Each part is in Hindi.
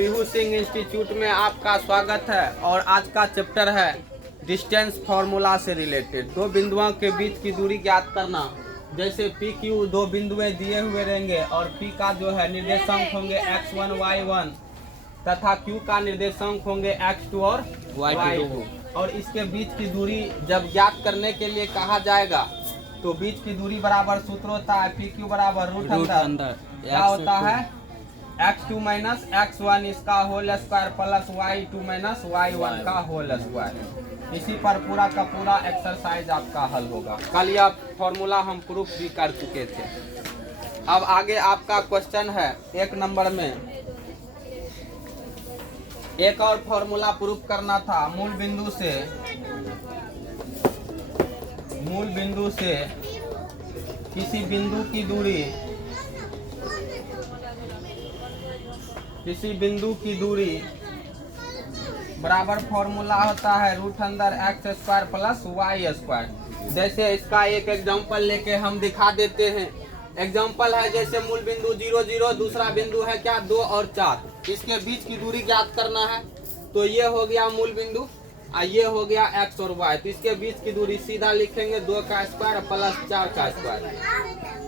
पीहू सिंह इंस्टीट्यूट में आपका स्वागत है। और आज का चैप्टर है डिस्टेंस फार्मूला से रिलेटेड। दो बिंदुओं के बीच की दूरी ज्ञात करना। जैसे पी क्यू दो बिंदुएं दिए हुए रहेंगे और पी का जो है निर्देशांक होंगे x1 y1 तथा q का निर्देशांक होंगे x2 और y2। और इसके बीच की दूरी जब ज्ञात करने के लिए कहा जाएगा तो बीच की दूरी बराबर सूत्र होता है पी क्यू बराबर रूट अंदर क्या होता है x2 माइनस x1 इसका whole square plus y2 minus y1 का होल स्क्वायर। इसी पर पूरा का पूरा एक्सरसाइज आपका हल होगा। कल यह फॉर्मूला हम प्रूफ भी कर चुके थे। अब आगे आपका क्वेश्चन है 1 नंबर में एक और फॉर्मूला प्रूफ करना था। मूल बिंदु से किसी बिंदु की दूरी बराबर फॉर्मूला होता है रूट अंदर x square plus y square. जैसे इसका एक एग्जांपल लेके हम दिखा देते हैं। एग्जांपल है जैसे मूल बिंदु 0 0, दूसरा बिंदु है क्या 2 और 4। इसके बीच की दूरी ज्ञात करना है। तो ये हो गया मूल बिंदु और ये हो गया x और y। तो इसके बीच की दूरी सीधा लिखेंगे 2 का स्क्वायर प्लस 4 का स्क्वायर।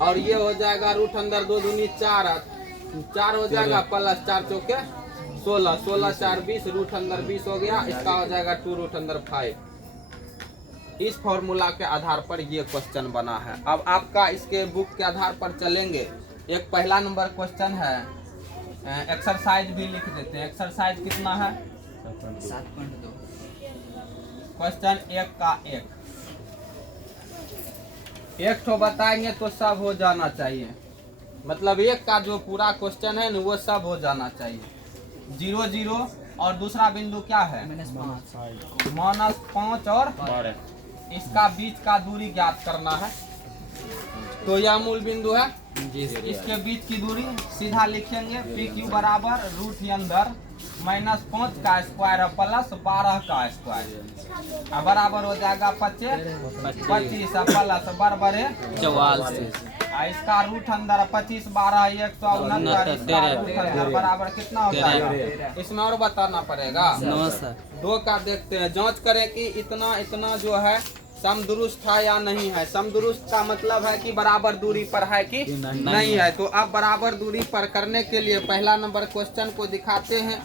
और ये हो जाएगा रूट अंदर 2 दूनी 4 हो जाएगा प्लस 4 चौके 16, 16 4 20, रूट अंदर 20 हो गया। इसका हो जाएगा 2 रूट अंदर 5। इस फॉर्मूला के आधार पर ये क्वेश्चन बना है। अब आपका इसके बुक के आधार पर चलेंगे। एक पहला नंबर क्वेश्चन है, एक्सरसाइज भी लिख देते हैं। एक्सरसाइज कितना है 7.2। क्वेश्चन 1 का 1 तो बताएंगे तो सब हो जाना चाहिए। मतलब 1 का जो पूरा क्वेश्चन है ना वो सब हो जाना चाहिए। 0 0 और दूसरा बिंदु क्या है -5 और इसका बीच का दूरी ज्ञात करना है। तो यह मूल बिंदु है। इसके बीच की दूरी सीधा लिखेंगे पी क्यू बराबर रूट अंदर -5 का स्क्वायर प्लस 12 का स्क्वायर बराबर हो जाएगा 25 प्लस बराबर 44। इसका रूट अंदर 25 12 169 बराबर कितना हो जाएगा। इसमें और बताना पड़ेगा 2 का देखते हैं। जांच करें कि इतना जो है समदुरुस्त है या नहीं है। समदुरुस्त का मतलब है कि बराबर दूरी पर है कि नहीं है। तो अब बराबर दूरी पर करने के लिए पहला नंबर क्वेश्चन को दिखाते हैं।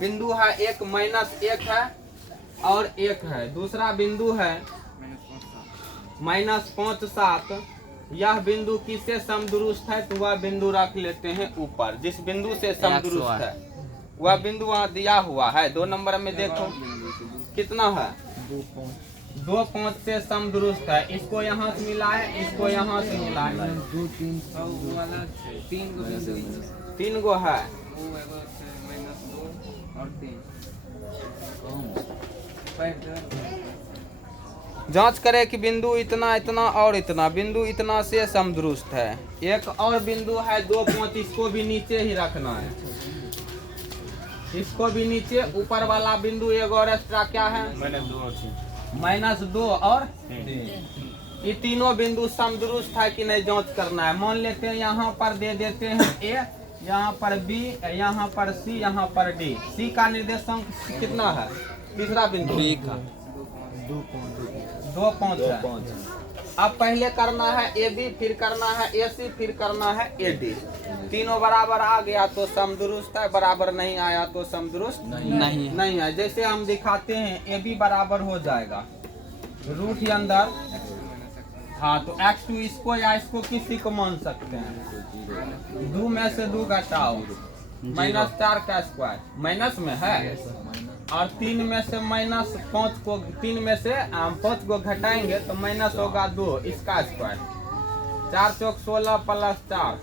बिंदु है एक -1 है और 1 है। दूसरा बिंदु है -5 7। यह बिंदु किससे समदुरुस्त है तो वह बिंदु रख लेते हैं ऊपर। जिस बिंदु से समदुरुस्त है वह बिंदु वहाँ दिया हुआ है। 2 नंबर में देखो कितना है 2 5 से समदुरुस्त है। इसको यहाँ से मिलाए, इसको यहाँ से मिलाए। 3 गो है जांच करें कि बिंदु इतना इतना और इतना बिंदु इतना से समदुरुस्त है। एक और बिंदु है 2 5, इसको भी नीचे ही रखना है। इसको भी नीचे। ऊपर वाला बिंदु एक और एक्स्ट्रा क्या है -2 और ये तीनों बिंदु समदुरुस्त है कि नहीं जांच करना है। मान लेते हैं यहाँ पर दे देते हैं A, यहाँ पर B, यहाँ पर C, यहाँ पर D। C का निर्देशांक कितना है तीसरा बिंदु 2 5 है। अब पहले करना है AB, फिर करना है AC, फिर करना है AD। तीनों बराबर आ गया तो समदुरुस्त है, बराबर नहीं आया तो समदुरुस्त नहीं है। जैसे हम दिखाते हैं AB बराबर हो जाएगा रूट अंदर। हाँ तो x2 इसको या इसको किसी को मान सकते हैं। 2 में से 2 घटाओ -4 का स्क्वायर माइनस में है। और 3 में से -5 को 3 में से 5 को घटाएंगे तो माइनस होगा 2 इसका स्क्वायर। 4 चौक 16 प्लस 4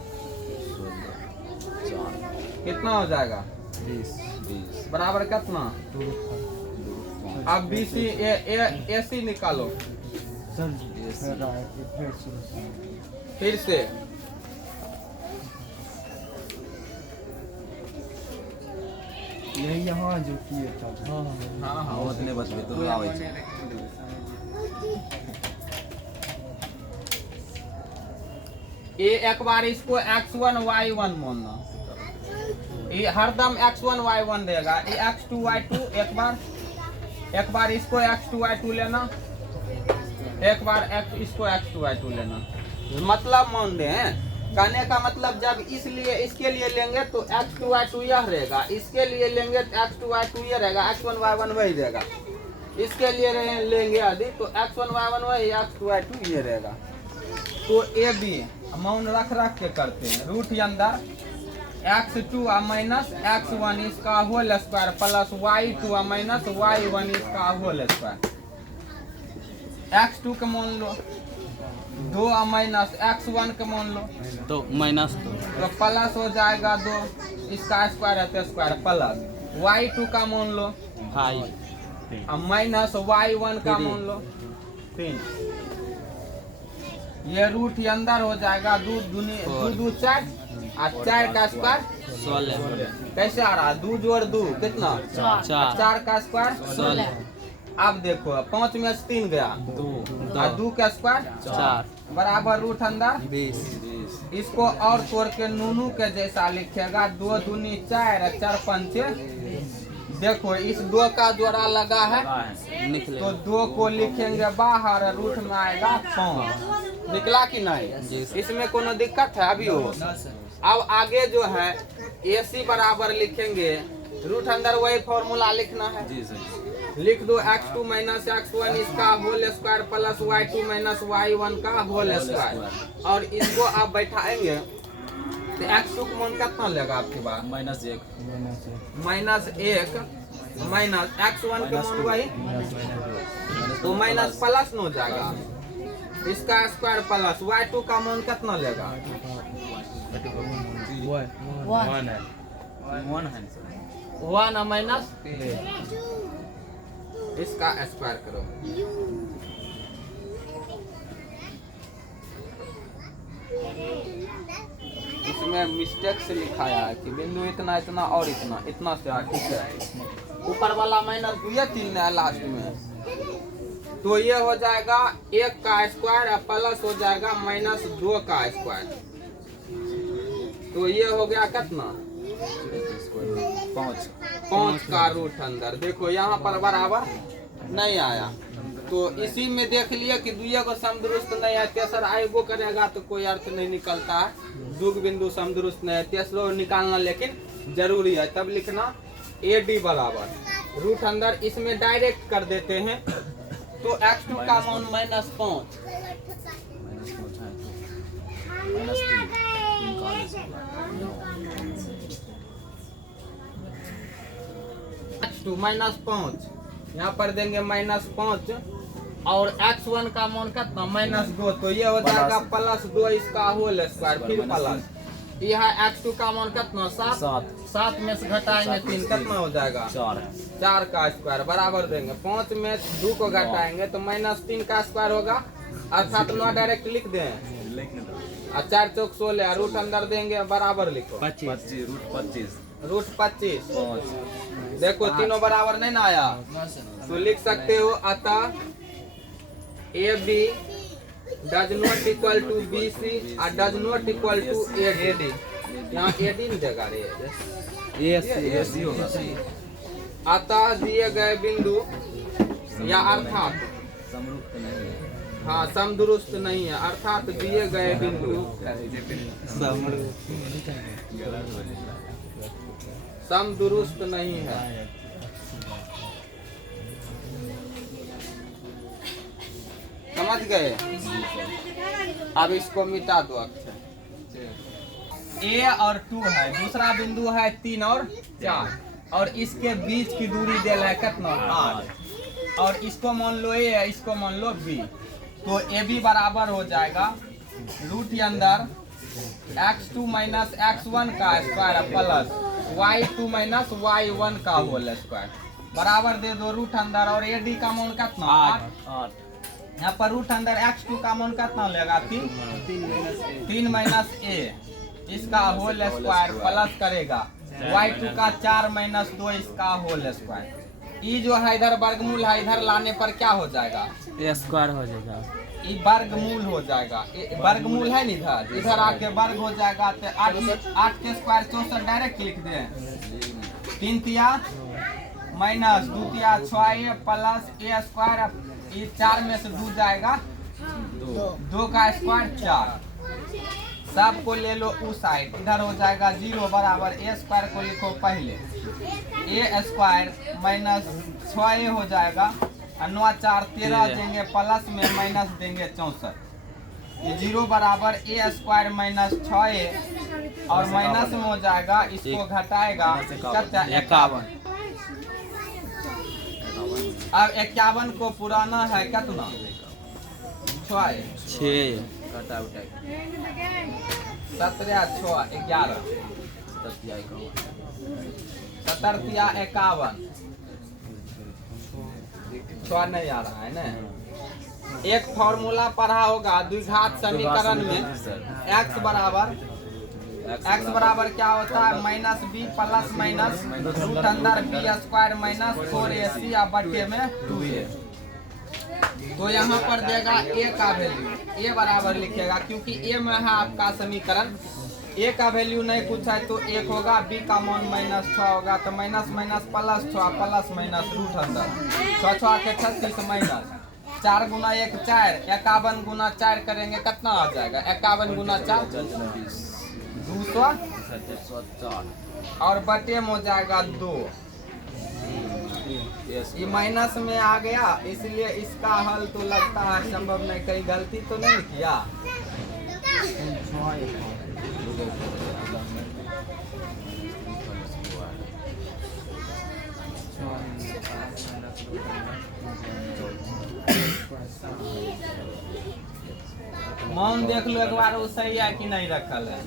कितना हो जाएगा 20 बराबर कितना। अब BC AC निकालो फिर से। यही यहाँ जो किए था। हाँ उतने बचबे तो आवे छै। एक बार इसको x1 y1 मानना। ये हरदम x1 y1 देगा, ये x2 y2, एक बार इसको x2 y2 लेना, एक बार इसको x2 y2 लेना। मतलब मान दे हैं, कहने का मतलब जब इसके लिए लेंगे तो x2 y2 यह रहेगा, इसके लिए लेंगे तो x2 y2 ये रहेगा, x1 y1 वही रहेगा। इसके लिए लेंगे यदि तो x1 y1 वही, x2 y2 ये रहेगा। तो ए बी मौन रख के करते हैं। रूट अंदर x2 माइनस x1 इसका whole square plus y2 minus y1 इसका होल स्क्वायर। x2 का मान लो 2 माइनस x1 का मान लो तो माइनस 2 तो प्लस हो जाएगा 2, इसका स्क्वायर है तो स्क्वायर प्लस y2 का मान लो 5 माइनस y1 का मान लो 3। ये रूट अंदर हो जाएगा 2 2 4 और 4 का स्क्वायर 16 कैसे आ रहा, 2 जोड़ 2 कितना 4 का स्क्वायर 16। अब देखो 5 में से 3 गया 2 और 2 का स्क्वायर 4 बराबर रूट अंदर 20। इसको और तोड़ के नूनू के जैसा लिखेगा, 2 दूनी 4 4 5। देखो इस 2 का जोड़ा लगा है निकले तो 2 को लिखेंगे बाहर, रूट में आएगा 5। निकला कि नहीं, इसमें कोनो दिक्कत है अभी हो। अब आगे जो है AC बराबर लिखेंगे, रूट अंदर वही फॉर्मूला लिखना है। लिख दो x2 माइनस x1 इसका whole square plus y2 minus y1 का होल स्क्वायर। और इसको आप बैठाएंगे तो x2 का मान कितना लेगा आपके पास -1 माइनस x1 का मान वही तो माइनस प्लस न हो जाएगा, इसका स्क्वायर प्लस y2 का मान कितना लेगा 1 माइनस इसका स्क्वायर करो। इसमें मिस्टेक से लिखाया है कि बिंदु इतना इतना और इतना इतना से, ठीक है। ऊपर वाला माइनस ये 3 है लास्ट में, तो ये हो जाएगा 1 का स्क्वायर प्लस हो जाएगा -2 का स्क्वायर। तो ये हो गया कितना 5 का रूट अंदर। देखो यहाँ पर बराबर नहीं आया, तो इसी में देख लिया कि दुइया को समदुरुस्त नहीं है, तेसर आएगो करेगा तो कोई अर्थ नहीं निकलता है। दुग बिंदु समदुरुस्त नहीं है, तेसरो निकालना लेकिन जरूरी है। तब लिखना AD बराबर रूट अंदर, इसमें डायरेक्ट कर देते हैं तो x2 का मान -5 x2 -5 यहाँ पर देंगे -5 और x1 का मान कितना -2, तो ये हो जाएगा +2 इसका होल स्क्वायर फिर प्लस। यह x2 का मान कितना 7 में से घटाएंगे 3 कितना हो जाएगा 4 का स्क्वायर बराबर देंगे 5 में 2 को घटाएंगे तो -3 का स्क्वायर होगा, अर्थात 9 डायरेक्ट लिख दें और 4 चौक 16 रूट अंदर देंगे बराबर लिखो 25 रूट 25। देखो तीनों बराबर नहीं ना आया तो लिख सकते हो, अतः AB does not equal to BC और does not equal to AD। यहाँ AD नहीं जगह रही है, होगा। अतः दिए गए बिंदु या अर्थात हाँ समदुरुस्त नहीं है, अर्थात दिए गए बिंदु समदुरुस्त नहीं है। समझ गए, अब इसको मिटा दो अक्षर। A और 2 है, दूसरा बिंदु है 3 और 4 और इसके बीच की दूरी दे रहा है कितना 8 और इसको मान लो A है, इसको मान लो B। तो AB बराबर हो जाएगा रूट अंदर x2 माइनस x1 का square plus y2 minus y1 का होल स्क्वायर बराबर दे दो रूट अंदर, और AD का मान कितना 8। यहाँ पर रूट अंदर x2 का मान कितना लेगा 3 माइनस A इसका होल स्क्वायर प्लस करेगा y2 का 4 माइनस 2 इसका होल स्क्वायर। ये जो है इधर वर्गमूल है, इधर लाने पर क्या हो जाएगा? ए स्क्वायर हो जाएगा। ये वर्गमूल हो जाएगा। वर्गमूल है ना इधर आके वर्ग हो जाएगा। तो 8 के स्क्वायर 64 डायरेक्ट लिख दे। 3 तिया माइनस 2 तिया 6 प्लस ए स्क्वायर, ये 4 में से 2 जाएगा, 2 का स्क्वायर 4। सबको ले लो उस साइड, इधर हो जाएगा 0 बराबर ए स्क्वायर को लिखो पहले, ए स्क्वायर माइनस 6 हो जाएगा, 9 4 13 देंगे, प्लस में माइनस देंगे 64। ये 0 बराबर ए स्क्वायर माइनस 6 और माइनस में हो जाएगा, इसको घटाएगा 51। अब 51 को पुराना है कितना? 6 17 6 11 17 तिया 51। 6 नहीं आ रहा है ना। एक फॉर्मूला पढ़ा होगा द्विघात समीकरण में, x बराबर क्या होता है? Minus b plus minus root अंदर बी स्क्वायर माइनस 4ac या बटे में 2a। तो यहाँ पर देगा a का वैल्यू, a बराबर लिखेगा क्योंकि a में है आपका समीकरण। a का वैल्यू नहीं कुछ है तो 1 होगा, b का मान माइनस 6 होगा, तो minus minus plus 6 plus minus root अंदर 6 6 के 36 माइनस 4 गुना 1 4, 51 गुना 4 करेंगे कितना आ जाएगा? 51 गुना 4 200 और बटे में हो जाएगा 2। ये माइनस में आ गया, इसलिए इसका हल तो लगता है संभव नहीं। कहीं गलती तो नहीं किया? मान देख लो एक बार वो सही है कि नहीं रखल है।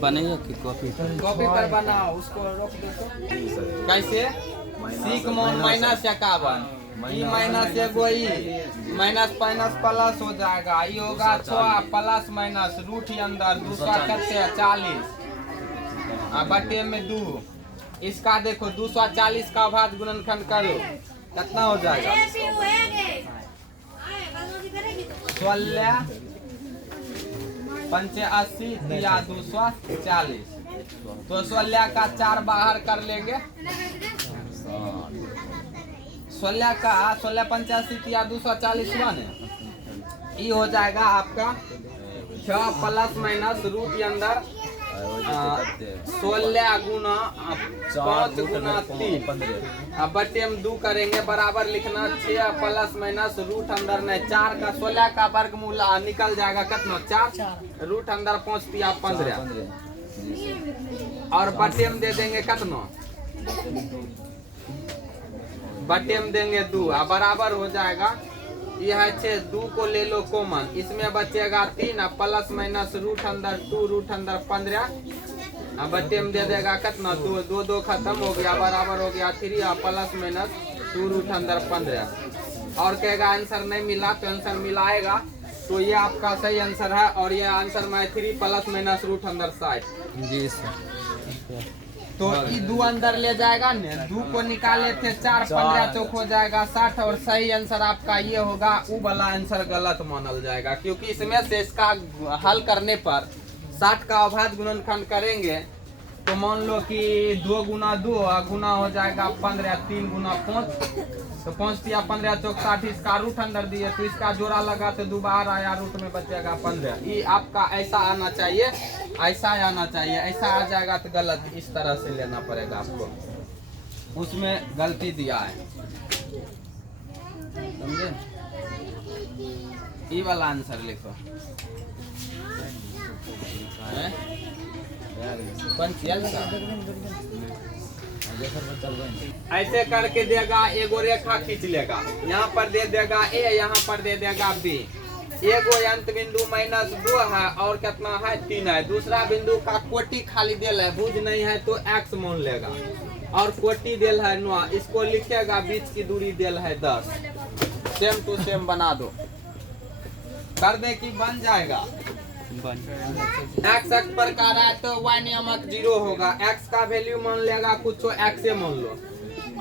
बनेगा कि कॉपी पर बनाओ, उसको रोक दो तो। कैसे? सीख मान माइनस 51, ई माइनस एगो ई माइनस माइनस प्लस हो जाएगा, ई होगा 6 प्लस माइनस रूट अंदर 200 करते हैं 40 बटे में 2। इसका देखो 240 का भाज्य गुणनखंड करो कितना हो जाएगा? 16 85 दिया 240। तो 16 का 4 बाहर कर लेंगे, 16 का 16 85 दिया 240 बने, ये हो जाएगा आपका 6 प्लस माइनस रूट अंदर 16 गुना 5 गुना 3 बटे में 2 करेंगे, बराबर लिखना 6 प्लस माइनस रूट अंदर नहीं 4 का 16 का वर्गमूल निकल जाएगा कितना? 4 रूट अंदर 5 तिया 15 और बटे में दे देंगे कितना? बटे में देंगे 2 बराबर हो जाएगा। यह है 6, 2 को ले लो कॉमन, इसमें बचेगा 3 प्लस माइनस रूट अंदर 2 रूट अंदर 15 बटे में दे देगा कितना? 2 2 खत्म हो गया, बराबर हो गया 3 प्लस माइनस 2 रूट अंदर 15। और कहेगा आंसर नहीं मिला, तो आंसर मिलाएगा तो ये आपका सही आंसर है। और ये आंसर में 3 प्लस माइनस रूट अंदर 60। जी सर। तो ये 2 अंदर ले जाएगा न, 2 को निकाले थे 4 15 चौक हो जाएगा 60 और सही आंसर आपका ये होगा। वो वाला आंसर गलत मानल जाएगा क्योंकि इसमें से इसका हल करने पर 60 का अभाज्य गुणनखंड करेंगे तो मान लो कि 2 गुना 2 गुना हो जाएगा 15, 3 गुना 5 तो 5 तिया 15 चौक 60, इसका रूट अंदर दिए तो इसका जोड़ा लगा तो 2 बाहर आया, रूट में बचेगा 15। ये आपका ऐसा आना चाहिए, ऐसा आना चाहिए, ऐसा आ जाएगा तो गलत, इस तरह से लेना पड़ेगा आपको, उसमें गलती दिया है, समझे? ये वाला आंसर लिखो। ऐसे करके देगा, एगो रेखा खींच लेगा, यहाँ पर दे देगा ए, यहाँ पर दे देगा बी, एगो अंत बिंदु -2 है और कितना है 3 है, दूसरा बिंदु का कोटि खाली दे है, भुज नहीं है तो x मान लेगा, और कोटि देल है 9, इसको लिखेगा बीच की दूरी देल है 10। सेम टू सेम बना दो, कर दे कि बन जाएगा। बन एक्स अक्ष पर का रहा है तो y नियमक 0 होगा। एक्स का वैल्यू मान लेगा कुछ एक्स मान लो,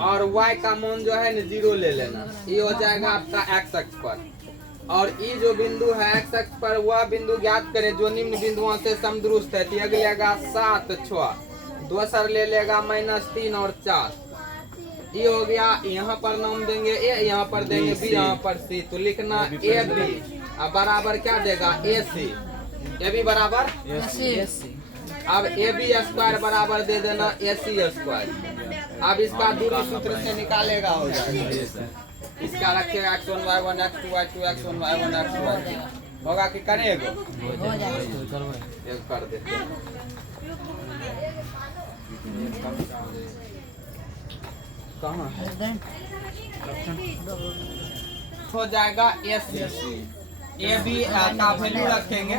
और y का मान जो है न 0 ले लेना। ये हो जाएगा आपका एक्स अक्ष पर। और ये जो बिंदु है एक्स अक्ष पर, वह बिंदु ज्ञात करें जो निम्न बिंदुओं से समदुरुस्त है। तो लेगा 7 6, दूसर ले लेगा -3 और 4। ये हो गया, यहाँ पर नाम देंगे ए, यहाँ पर देंगे बी, यहाँ पर सी। तो लिखना ए बी बराबर क्या देगा ए सी। ए बी बराबर अब ए बी स्क्वायर बराबर दे देना ए सी स्क्वायर। अब इसका दूरी सूत्र से निकालेगा हो जाएगा। इसका रखेगा x1 y1 x2 y2 x1 y1 x2 y2 होगा कि करेगा? एक कर देते हैं। कहाँ है? हो जाएगा ए सी। ए बी का वैल्यू रखेंगे